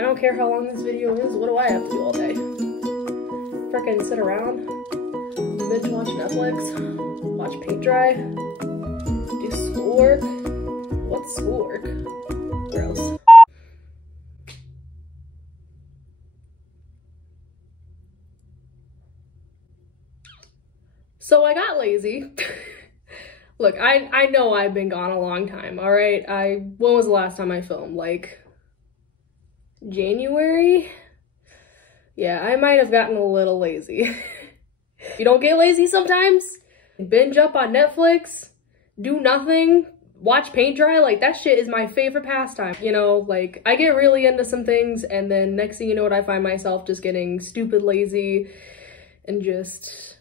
I don't care how long this video is. What do I have to do all day? Frickin' sit around, binge watch Netflix, watch paint dry, do schoolwork. What's schoolwork? Gross. So I got lazy. Look, I know I've been gone a long time, all right? When was the last time I filmed? Like, January? Yeah, I might have gotten a little lazy. You don't get lazy sometimes? Binge up on Netflix, do nothing, watch paint dry, like that shit is my favorite pastime. You know, like I get really into some things and then next thing you know what, I find myself just getting stupid lazy and just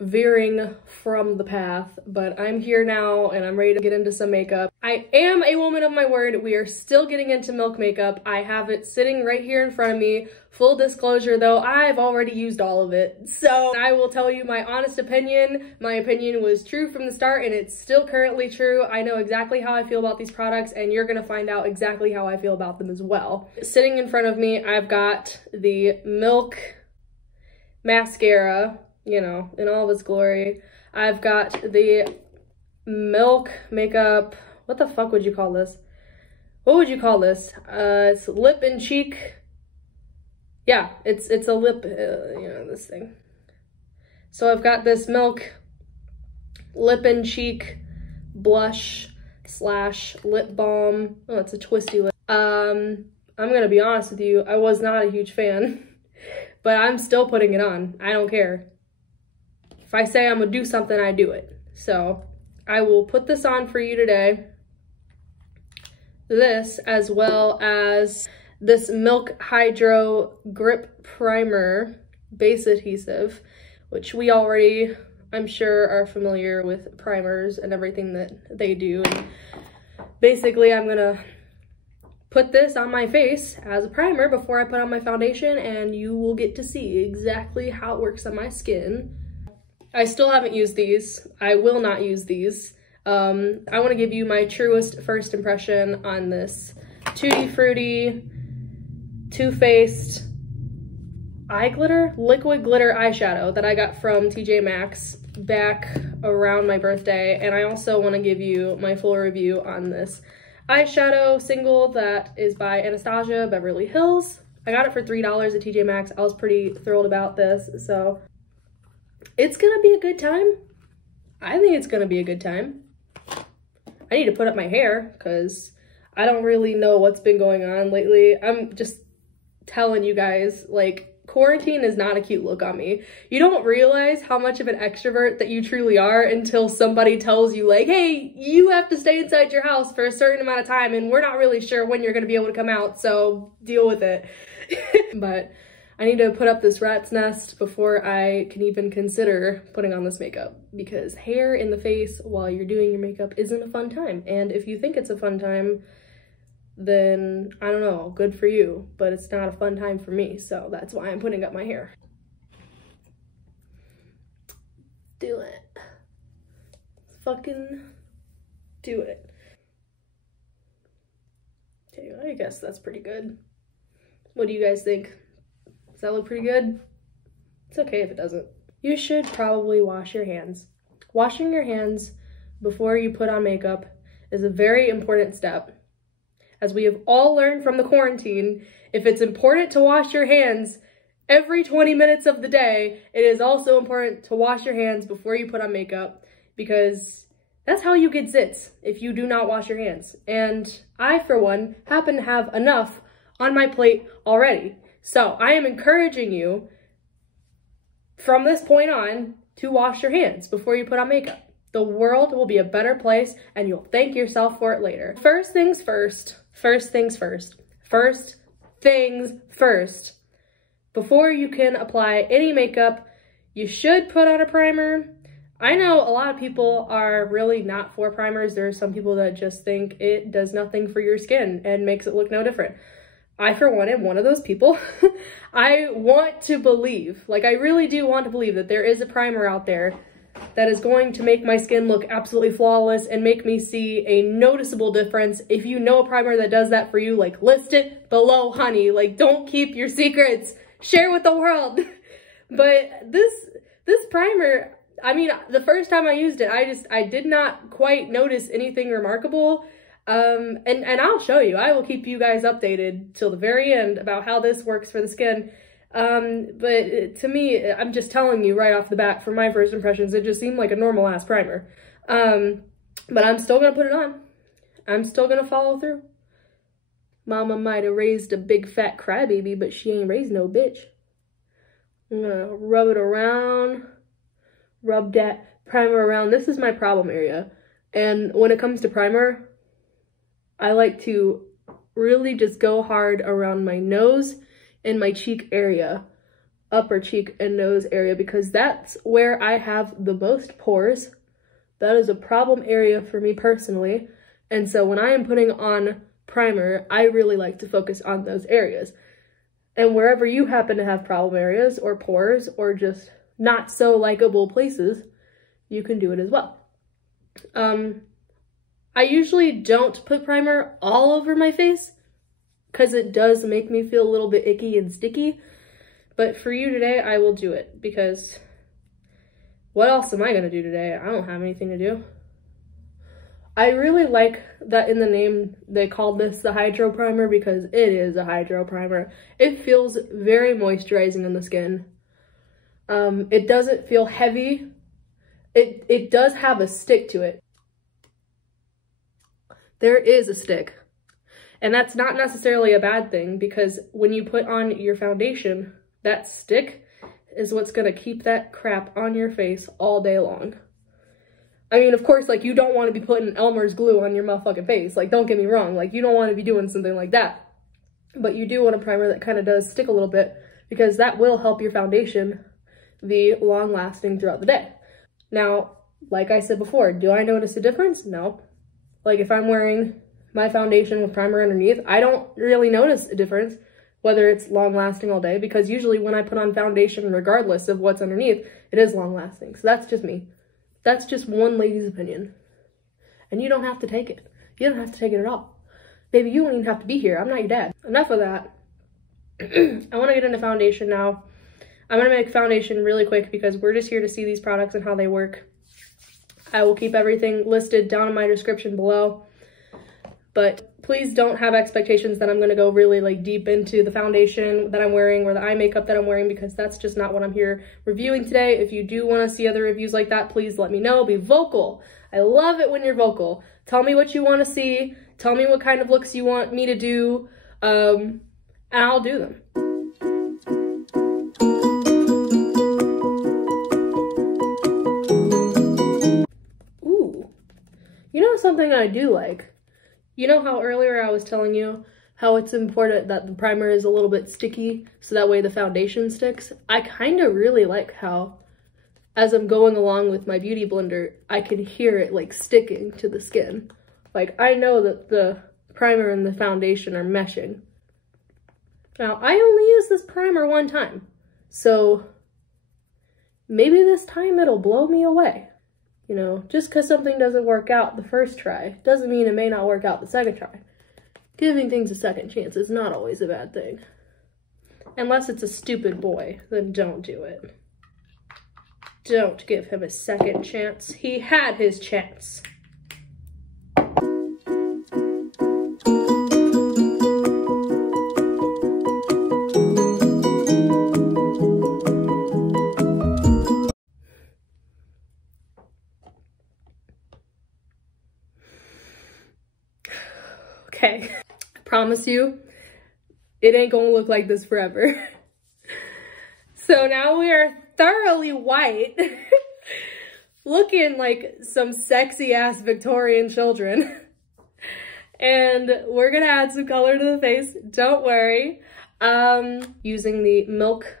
veering from the path. But I'm here now and I'm ready to get into some makeup. I am a woman of my word. We are still getting into milk makeup. I have it sitting right here in front of me. Full disclosure though, I've already used all of it. So I will tell you my honest opinion. My opinion was true from the start and it's still currently true. I know exactly how I feel about these products and you're gonna find out exactly how I feel about them as well. Sitting in front of me, I've got the Milk mascara, you know, in all of its glory. I've got the Milk makeup, what the fuck would you call this? What would you call this? It's lip and cheek. Yeah, it's a lip, you know, this thing. So I've got this Milk lip and cheek blush slash lip balm. Oh, it's a twisty lip. I'm gonna be honest with you, I was not a huge fan, but I'm still putting it on. I don't care. If I say I'm gonna do something, I do it. So I will put this on for you today. This, as well as this Milk Hydro Grip Primer Base Adhesive, which we already, I'm sure, are familiar with primers and everything that they do. And basically, I'm gonna put this on my face as a primer before I put on my foundation, and you will get to see exactly how it works on my skin. I still haven't used these. I will not use these. I want to give you my truest first impression on this Tutti Frutti Too Faced eye glitter, liquid glitter eyeshadow that I got from TJ Maxx back around my birthday. And I also want to give you my full review on this eyeshadow single that is by Anastasia Beverly Hills. I got it for $3 at TJ Maxx. I was pretty thrilled about this, so it's gonna be a good time. I think it's gonna be a good time. I need to put up my hair because I don't really know what's been going on lately. I'm just telling you guys, like, quarantine is not a cute look on me. You don't realize how much of an extrovert that you truly are until somebody tells you, like, hey, you have to stay inside your house for a certain amount of time and we're not really sure when you're gonna be able to come out, so deal with it. But I need to put up this rat's nest before I can even consider putting on this makeup, because hair in the face while you're doing your makeup isn't a fun time. And if you think it's a fun time, then I don't know, good for you, but it's not a fun time for me. So that's why I'm putting up my hair. Do it. Fucking do it. Okay, I guess that's pretty good. What do you guys think? Does that look pretty good? It's okay if it doesn't. You should probably wash your hands. Washing your hands before you put on makeup is a very important step. As we have all learned from the quarantine, if it's important to wash your hands every 20 minutes of the day, it is also important to wash your hands before you put on makeup, because that's how you get zits if you do not wash your hands. And I, for one, happen to have enough on my plate already. So I am encouraging you from this point on to wash your hands before you put on makeup. The world will be a better place and you'll thank yourself for it later. First things first. Before you can apply any makeup, you should put on a primer. I know a lot of people are really not for primers. There are some people that just think it does nothing for your skin and makes it look no different. I, for one, am one of those people. I want to believe, like I really do want to believe that there is a primer out there that is going to make my skin look absolutely flawless and make me see a noticeable difference. If you know a primer that does that for you, like, list it below, honey. Like, don't keep your secrets. Share with the world. But this primer, I mean, the first time I used it, I did not quite notice anything remarkable. And I'll show you. I will keep you guys updated till the very end about how this works for the skin. But to me, I'm just telling you right off the bat, from my first impressions, it just seemed like a normal ass primer. But I'm still gonna put it on. I'm still gonna follow through. Mama might have raised a big fat crybaby, but she ain't raised no bitch. I'm gonna rub it around, rub that primer around. This is my problem area. And when it comes to primer, I like to really just go hard around my nose and my cheek area, upper cheek and nose area, because that's where I have the most pores. That is a problem area for me personally. And so when I am putting on primer, I really like to focus on those areas. And wherever you happen to have problem areas or pores or just not so likable places, you can do it as well. I usually don't put primer all over my face because it does make me feel a little bit icky and sticky. But for you today, I will do it because what else am I gonna do today? I don't have anything to do. I really like that in the name they called this the Hydro Primer because it is a Hydro Primer. It feels very moisturizing on the skin. It doesn't feel heavy. It does have a stick to it. There is a stick. And that's not necessarily a bad thing because when you put on your foundation, that stick is what's gonna keep that crap on your face all day long. I mean, of course, like, you don't want to be putting Elmer's glue on your motherfucking face. Like, don't get me wrong. Like, you don't want to be doing something like that. But you do want a primer that kind of does stick a little bit because that will help your foundation be long-lasting throughout the day. Now, like I said before, do I notice a difference? No. Like, if I'm wearing my foundation with primer underneath, I don't really notice a difference whether it's long-lasting all day, because usually when I put on foundation, regardless of what's underneath, it is long-lasting. So that's just me. That's just one lady's opinion. And you don't have to take it. You don't have to take it at all. Baby, you don't even have to be here. I'm not your dad. Enough of that. I want to get into foundation now. I'm going to make foundation really quick because we're just here to see these products and how they work. I will keep everything listed down in my description below. But please don't have expectations that I'm going to go really like deep into the foundation that I'm wearing or the eye makeup that I'm wearing, because that's just not what I'm here reviewing today. If you do want to see other reviews like that, please let me know. Be vocal. I love it when you're vocal. Tell me what you want to see. Tell me what kind of looks you want me to do, and I'll do them. Ooh, you know something I do like? You know how earlier I was telling you how it's important that the primer is a little bit sticky so that way the foundation sticks? I kind of really like how, as I'm going along with my beauty blender, I can hear it like sticking to the skin. Like, I know that the primer and the foundation are meshing. Now, I only used this primer one time, so maybe this time it'll blow me away. You know, just because something doesn't work out the first try doesn't mean it may not work out the second try. Giving things a second chance is not always a bad thing. Unless it's a stupid boy, then don't do it. Don't give him a second chance. He had his chance. Okay, I promise you, it ain't gonna look like this forever. So now we are thoroughly white, looking like some sexy ass Victorian children. And we're gonna add some color to the face, don't worry. Using the Milk,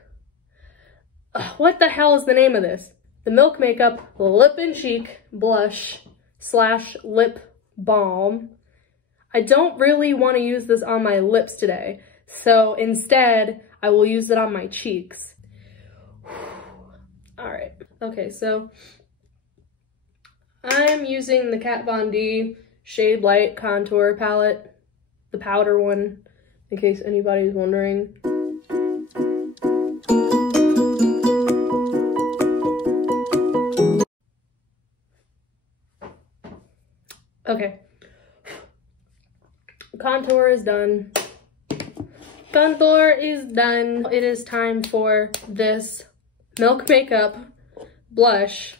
what the hell is the name of this? The Milk Makeup Lip and Cheek Blush / Lip Balm. I don't really want to use this on my lips today, so instead I will use it on my cheeks. All right. Okay, so I'm using the Kat Von D Shade Light Contour Palette, the powder one, in case anybody's wondering. Okay. Contour is done. Contour is done. It is time for this Milk Makeup blush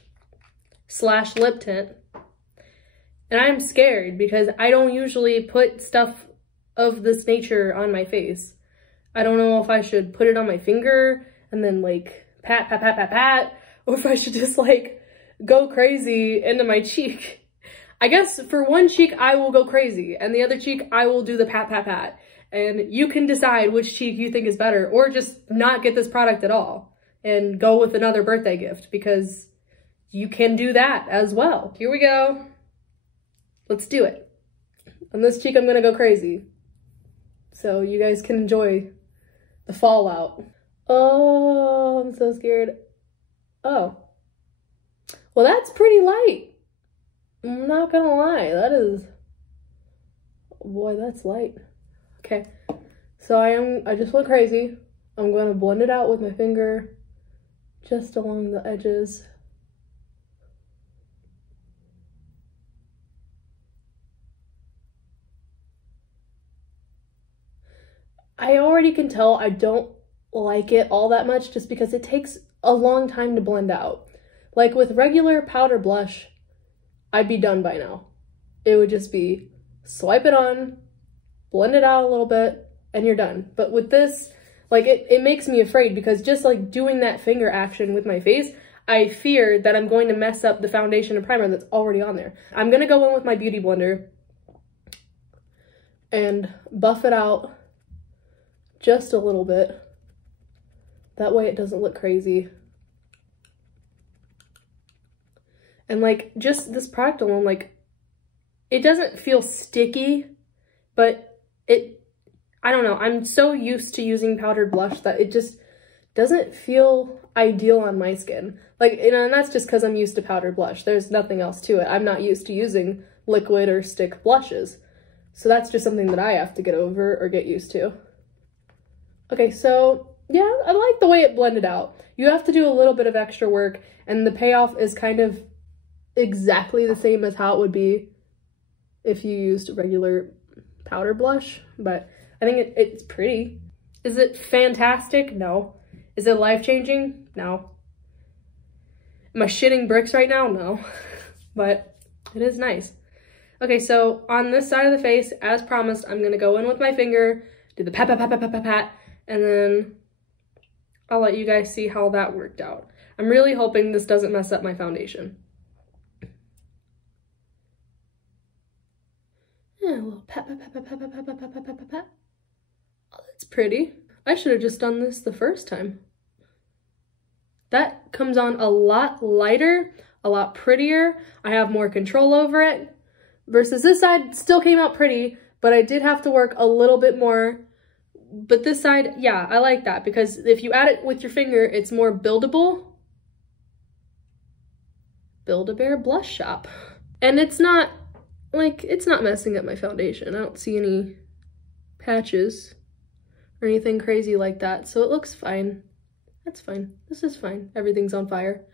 / lip tint. And I'm scared because I don't usually put stuff of this nature on my face. I don't know if I should put it on my finger and then like pat, pat, pat, pat, pat, or if I should just like go crazy into my cheek. I guess for one cheek I will go crazy and the other cheek I will do the pat, pat, pat. And you can decide which cheek you think is better, or just not get this product at all and go with another birthday gift, because you can do that as well. Here we go. Let's do it. On this cheek, I'm gonna go crazy, so you guys can enjoy the fallout. Oh, I'm so scared. Oh. Well, that's pretty light. I'm not gonna lie, that is, boy, that's light. Okay, so I just went crazy. I'm gonna blend it out with my finger just along the edges. I already can tell I don't like it all that much just because it takes a long time to blend out. Like with regular powder blush, I'd be done by now. It would just be swipe it on, blend it out a little bit, and you're done. But with this, like it makes me afraid because just like doing that finger action with my face, I fear that I'm going to mess up the foundation and primer that's already on there. I'm gonna go in with my Beauty Blender and buff it out just a little bit. That way it doesn't look crazy. And like just this product alone, like it doesn't feel sticky, but I don't know, I'm so used to using powdered blush that it just doesn't feel ideal on my skin. Like, and that's just because I'm used to powdered blush. There's nothing else to it. I'm not used to using liquid or stick blushes. So that's just something that I have to get over or get used to. Okay, so yeah, I like the way it blended out. You have to do a little bit of extra work, and the payoff is kind of exactly the same as how it would be if you used regular powder blush, but I think it's pretty. Is it fantastic? No. Is it life-changing? No. Am I shitting bricks right now? No. But it is nice. Okay, so on this side of the face, as promised, I'm gonna go in with my finger, do the pat, pat, pat, pat, pat, pat, pat, and then I'll let you guys see how that worked out. I'm really hoping this doesn't mess up my foundation. Yeah, a little pat, pat, pat, pat, pat, pat, pat, pat, pat, pat, pat, pat. Oh, that's pretty. I should have just done this the first time. That comes on a lot lighter, a lot prettier. I have more control over it. Versus this side still came out pretty, but I did have to work a little bit more. But this side, yeah, I like that because if you add it with your finger, it's more buildable. Build-A-Bear Blush Shop. And it's not, like, it's not messing up my foundation. I don't see any patches or anything crazy like that, so it looks fine. That's fine. This is fine. Everything's on fire.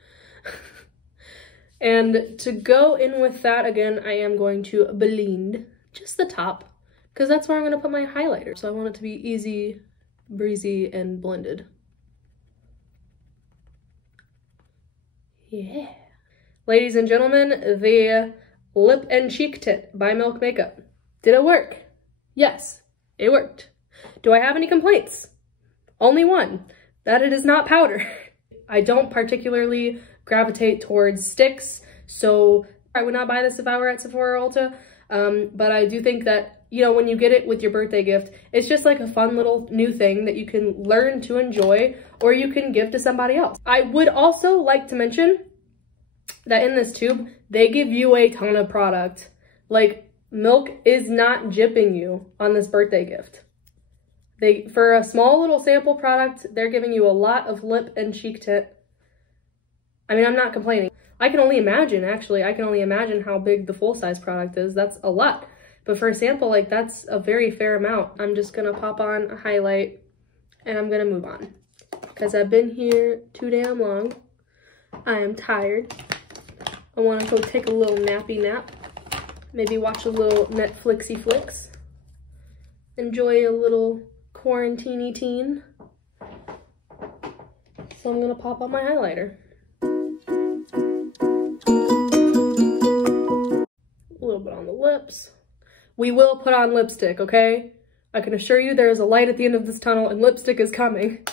And to go in with that, again, I am going to blend just the top, because that's where I'm going to put my highlighter. So I want it to be easy, breezy, and blended. Yeah. Ladies and gentlemen, the Lip and Cheek Tint by Milk Makeup. Did it work? Yes, it worked. Do I have any complaints? Only one, that it is not powder. I don't particularly gravitate towards sticks, so I would not buy this if I were at Sephora or Ulta, but I do think that, you know, when you get it with your birthday gift, it's just like a fun little new thing that you can learn to enjoy, or you can give to somebody else. I would also like to mention that in this tube, they give you a ton of product. Like, Milk is not gypping you on this birthday gift. For a small little sample product, they're giving you a lot of lip and cheek tint. I mean, I'm not complaining. I can only imagine, actually, I can only imagine how big the full-size product is. That's a lot. But for a sample, like, that's a very fair amount. I'm just gonna pop on a highlight and I'm gonna move on. Because I've been here too damn long. I am tired. I wanna go take a little nappy nap. Maybe watch a little Netflixy flicks. Enjoy a little quarantine-y teen. So I'm gonna pop on my highlighter. A little bit on the lips. We will put on lipstick, okay? I can assure you there is a light at the end of this tunnel and lipstick is coming.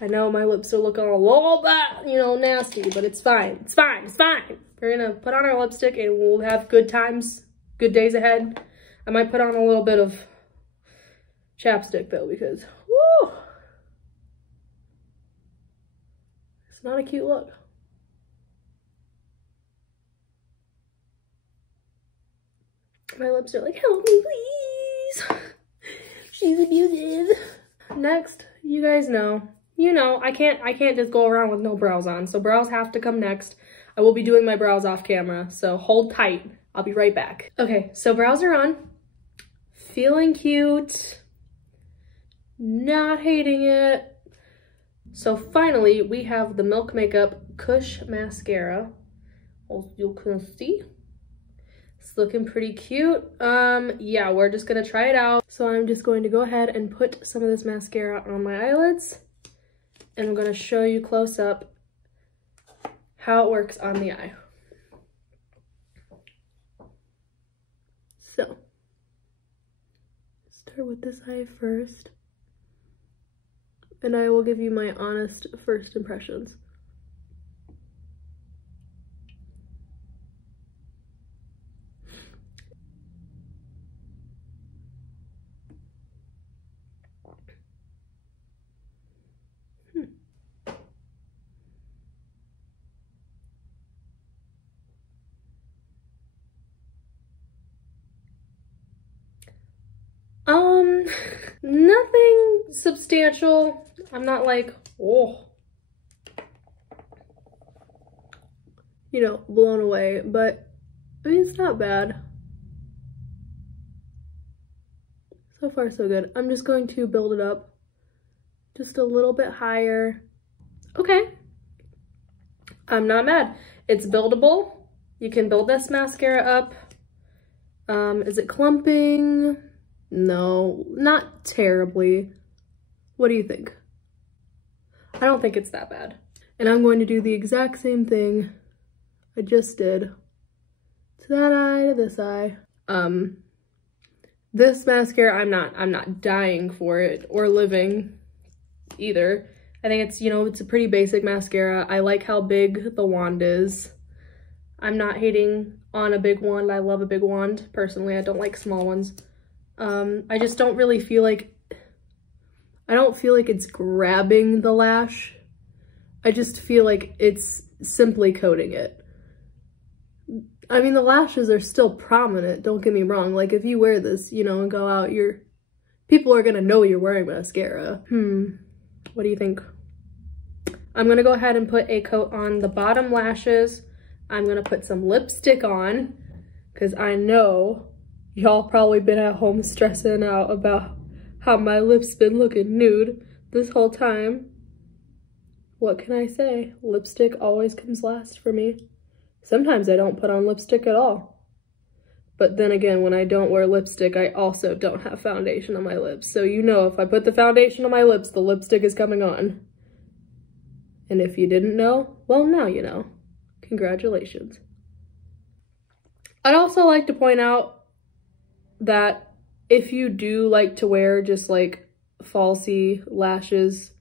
I know my lips are looking a little bit, you know, nasty, but it's fine. It's fine, it's fine. We're gonna put on our lipstick and we'll have good times, good days ahead. I might put on a little bit of chapstick though, because, woo! It's not a cute look. My lips are like, help me, please. She's abusive. Next, you guys know, I can't just go around with no brows on. So brows have to come next. I will be doing my brows off camera, so hold tight. I'll be right back. Okay, so brows are on. Feeling cute. Not hating it. So finally, we have the Milk Makeup Kush Mascara. As you can see. It's looking pretty cute. Yeah, we're just gonna try it out. So I'm just going to go ahead and put some of this mascara on my eyelids. And I'm gonna show you close up how it works on the eye. So, start with this eye first. And I will give you my honest first impressions. Nothing substantial. I'm not like, oh, you know, blown away, but I mean, it's not bad. So far, so good. I'm just going to build it up just a little bit higher. Okay. I'm not mad. It's buildable. You can build this mascara up. Is it clumping? No, not terribly. What do you think? I don't think it's that bad. And I'm going to do the exact same thing I just did to that eye, to this eye. This mascara, I'm not dying for it or living either. I think it's, you know, it's a pretty basic mascara. I like how big the wand is. I'm not hating on a big wand. I love a big wand. Personally, I don't like small ones. I just don't really feel like, I don't feel like it's grabbing the lash. I just feel like it's simply coating it. I mean, the lashes are still prominent, don't get me wrong. Like, if you wear this, you know, and go out, people are gonna know you're wearing mascara. What do you think? I'm gonna go ahead and put a coat on the bottom lashes. I'm gonna put some lipstick on, because I know y'all probably been at home stressing out about how my lips been looking nude this whole time. What can I say? Lipstick always comes last for me. Sometimes I don't put on lipstick at all. But then again, when I don't wear lipstick, I also don't have foundation on my lips. So you know, if I put the foundation on my lips, the lipstick is coming on. And if you didn't know, well, now you know. Congratulations. I'd also like to point out that if you do like to wear just like falsy lashes,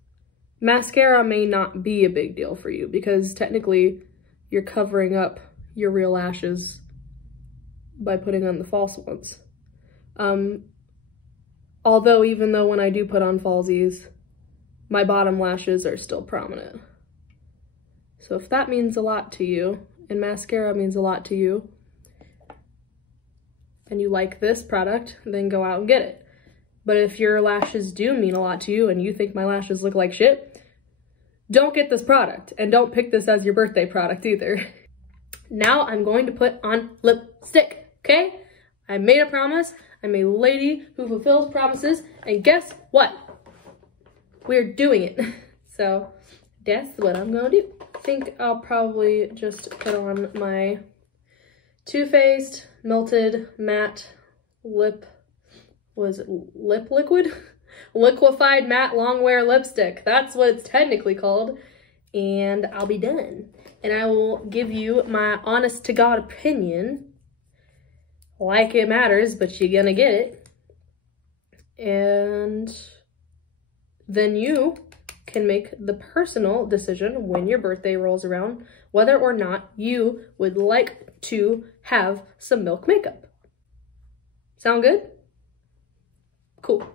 mascara may not be a big deal for you, because technically you're covering up your real lashes by putting on the false ones. Although even though when I do put on falsies, my bottom lashes are still prominent. So if that means a lot to you, and mascara means a lot to you, and you like this product, then go out and get it. But if your lashes do mean a lot to you and you think my lashes look like shit, don't get this product, and don't pick this as your birthday product either. Now I'm going to put on lipstick, okay? I made a promise. I'm a lady who fulfills promises, and guess what? We're doing it. So that's what I'm gonna do. I think I'll probably just put on my Too Faced Melted Matte Lip Liquid? Liquefied Matte Longwear Lipstick. That's what it's technically called. And I'll be done. And I will give you my honest to God opinion. Like it matters, but you're gonna get it. And then you can make the personal decision when your birthday rolls around whether or not you would like to have some Milk makeup. Sound good? Cool.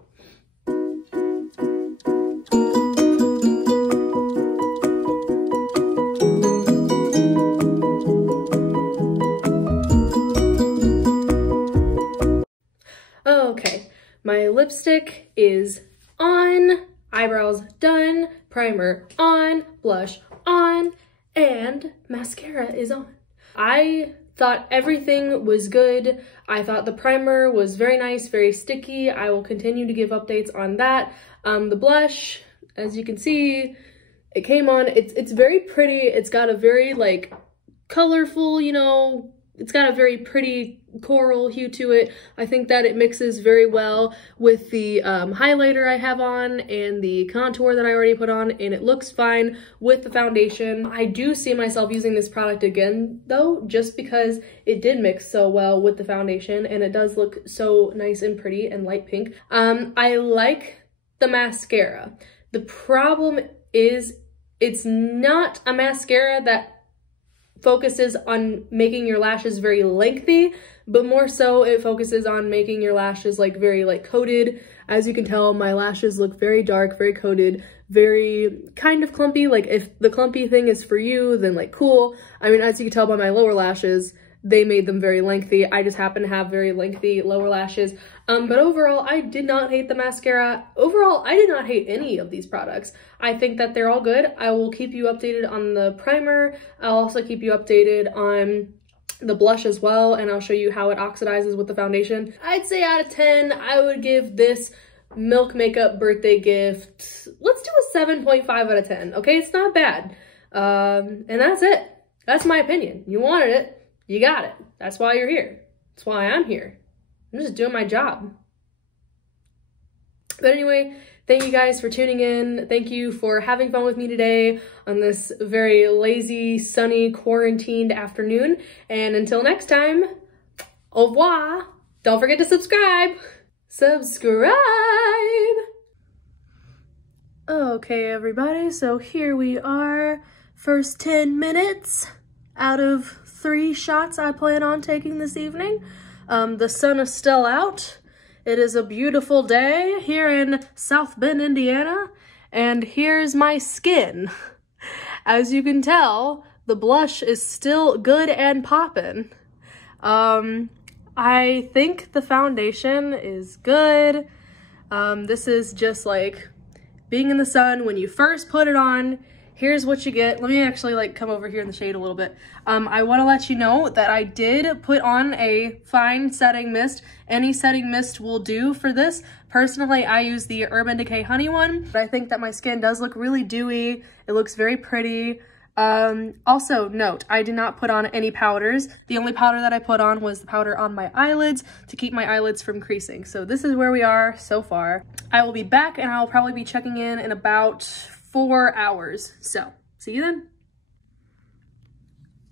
Okay, my lipstick is on, eyebrows done, primer on, blush on, and mascara is on. I thought everything was good. I thought the primer was very nice, very sticky. I will continue to give updates on that. The blush, as you can see, it came on. It's very pretty. It's got a very like colorful, you know, it's got a very pretty coral hue to it. I think that it mixes very well with the highlighter I have on and the contour that I already put on, and it looks fine with the foundation. I do see myself using this product again though, just because it did mix so well with the foundation and it does look so nice and pretty and light pink. I like the mascara. The problem is it's not a mascara that focuses on making your lashes very lengthy, but more so it focuses on making your lashes like very like coated. As you can tell, my lashes look very dark, very coated, very kind of clumpy. Like if the clumpy thing is for you, then like cool. I mean, as you can tell by my lower lashes, they made them very lengthy. I just happen to have very lengthy lower lashes. But overall, I did not hate the mascara. Overall, I did not hate any of these products. I think that they're all good. I will keep you updated on the primer. I'll also keep you updated on the blush as well, and I'll show you how it oxidizes with the foundation. I'd say out of 10, I would give this Milk makeup birthday gift, let's do a 7.5 out of 10, okay? It's not bad. And that's it. That's my opinion. You wanted it. You got it. That's why you're here. That's why I'm here. I'm just doing my job. But anyway, thank you guys for tuning in. Thank you for having fun with me today on this very lazy, sunny, quarantined afternoon. And until next time, au revoir. Don't forget to subscribe. Subscribe. Okay, everybody. So here we are. First 10 minutes out of 3 shots I plan on taking this evening. The sun is still out. It is a beautiful day here in South Bend, Indiana, and here's my skin. As you can tell, the blush is still good and poppin'. I think the foundation is good. This is just like being in the sun when you first put it on. Here's what you get. Let me actually like come over here in the shade a little bit. I want to let you know that I did put on a fine setting mist. Any setting mist will do for this. Personally, I use the Urban Decay Honey one, but I think that my skin does look really dewy. It looks very pretty. Also note, I did not put on any powders. The only powder that I put on was the powder on my eyelids to keep my eyelids from creasing. So this is where we are so far. I will be back and I'll probably be checking in about 4 hours. So, see you then.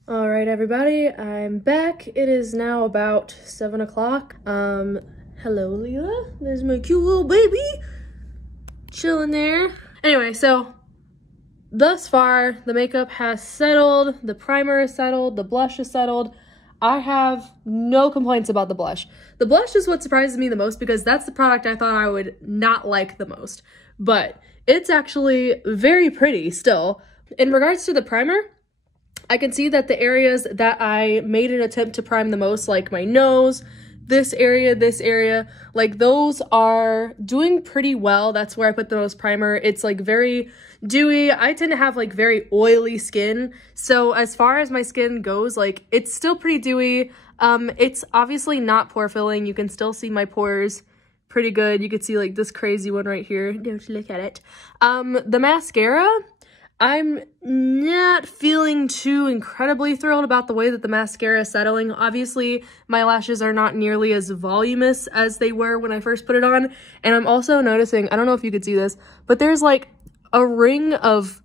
All right, everybody, I'm back. It is now about 7 o'clock. Hello, Leela. There's my cute little baby chilling there. Anyway, so thus far, the makeup has settled, the primer is settled, the blush is settled. I have no complaints about the blush. The blush is what surprises me the most because that's the product I thought I would not like the most. But it's actually very pretty still. In regards to the primer, I can see that the areas that I made an attempt to prime the most, like my nose, this area, like those are doing pretty well. That's where I put the most primer. It's like very dewy. I tend to have like very oily skin, so as far as my skin goes, like it's still pretty dewy. It's obviously not pore filling. You can still see my pores pretty good. You can see like this crazy one right here. Don't look at it. The mascara, I'm not feeling too incredibly thrilled about the way that the mascara is settling. Obviously, my lashes are not nearly as voluminous as they were when I first put it on. And I'm also noticing, I don't know if you could see this, but there's like a ring of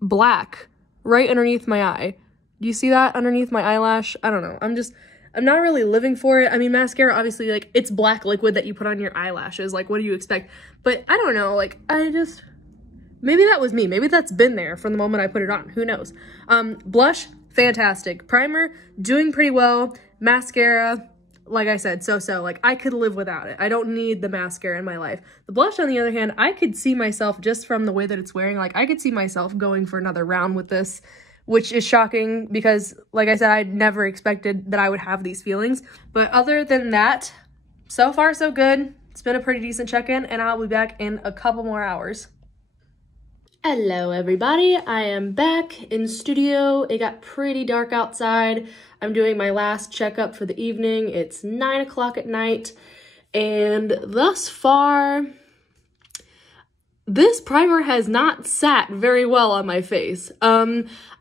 black right underneath my eye. Do you see that underneath my eyelash? I don't know. I'm not really living for it. I mean, mascara, obviously, like, it's black liquid that you put on your eyelashes. Like, what do you expect? But I don't know. Like, maybe that was me. Maybe that's been there from the moment I put it on. Who knows? Blush, fantastic. Primer, doing pretty well. Mascara, like I said, so-so. Like, I could live without it. I don't need the mascara in my life. The blush, on the other hand, I could see myself, just from the way that it's wearing, like, I could see myself going for another round with this, which is shocking because, like I said, I never expected that I would have these feelings. But other than that, so far so good. It's been a pretty decent check-in, and I'll be back in a couple more hours. Hello everybody, I am back in studio. It got pretty dark outside. I'm doing my last checkup for the evening. It's 9 o'clock at night, and thus far, this primer has not sat very well on my face.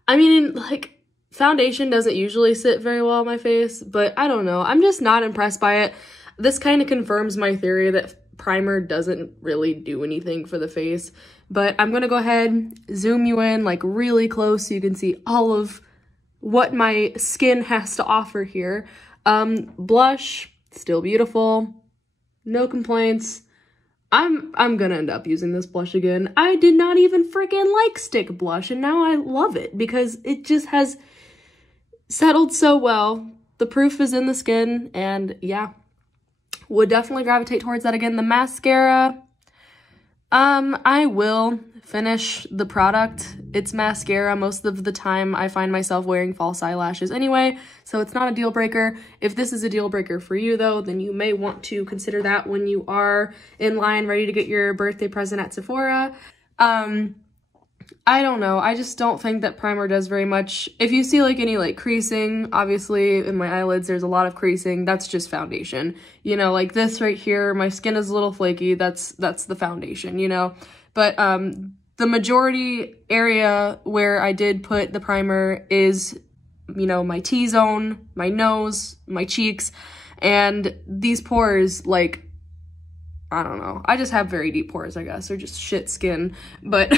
I mean, like, foundation doesn't usually sit very well on my face, but I don't know. I'm just not impressed by it. This kind of confirms my theory that primer doesn't really do anything for the face. But I'm gonna go ahead, zoom you in like really close so you can see all of what my skin has to offer here. Blush, still beautiful, no complaints. I'm gonna end up using this blush again. I did not even freaking like stick blush, and now I love it because it just has settled so well. The proof is in the skin, and yeah, would definitely gravitate towards that again. The mascara, I will finish the product. It's mascara. Most of the time I find myself wearing false eyelashes anyway, so it's not a deal breaker. If this is a deal breaker for you though, then you may want to consider that when you are in line ready to get your birthday present at Sephora. I don't know. I just don't think that primer does very much. If you see like any like creasing, obviously in my eyelids there's a lot of creasing. That's just foundation. You know, like this right here, my skin is a little flaky. That's the foundation, you know. But the majority area where I did put the primer is, you know, my T-zone, my nose, my cheeks, and these pores, like, I don't know. I just have very deep pores, I guess, or just shit skin. But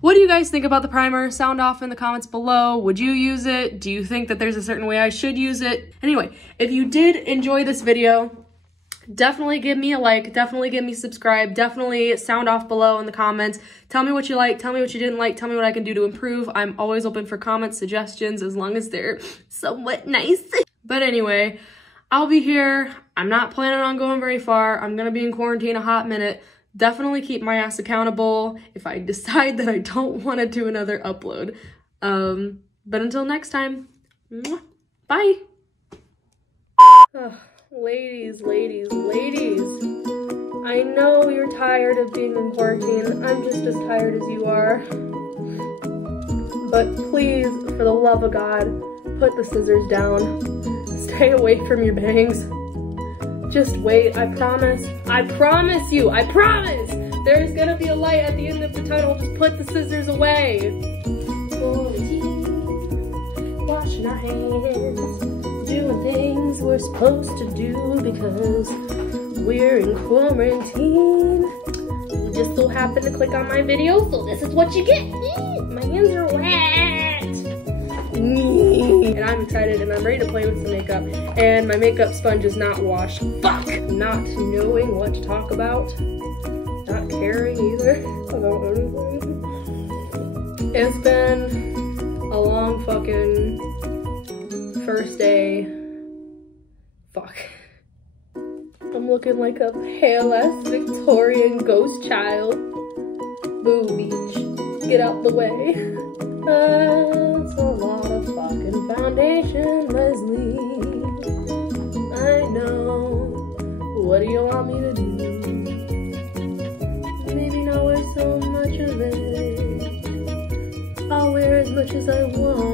what do you guys think about the primer? Sound off in the comments below. Would you use it? Do you think that there's a certain way I should use it? Anyway, if you did enjoy this video, definitely give me a like, definitely give me subscribe, definitely sound off below in the comments. Tell me what you like, tell me what you didn't like, tell me what I can do to improve. I'm always open for comments, suggestions, as long as they're somewhat nice. But anyway, I'll be here. I'm not planning on going very far. I'm gonna be in quarantine a hot minute. Definitely keep my ass accountable if I decide that I don't want to do another upload. But until next time, bye. Ladies, I know you're tired of being in quarantine. I'm just as tired as you are. But please, for the love of God, put the scissors down. Stay away from your bangs. Just wait, I promise you, I promise! There's gonna be a light at the end of the tunnel, just put the scissors away. Washing our hands, doing things we're supposed to do because we're in quarantine. You just so happen to click on my video, so this is what you get. My hands are wet. And I'm excited and I'm ready to play with some makeup. And my makeup sponge is not washed. Fuck! Not knowing what to talk about. Not caring either about anything. It's been a long fucking first day. Fuck. I'm looking like a pale-ass Victorian ghost child. Boo beach. Get out the way. That's a lot of fucking foundation, Leslie. I know. much as I want.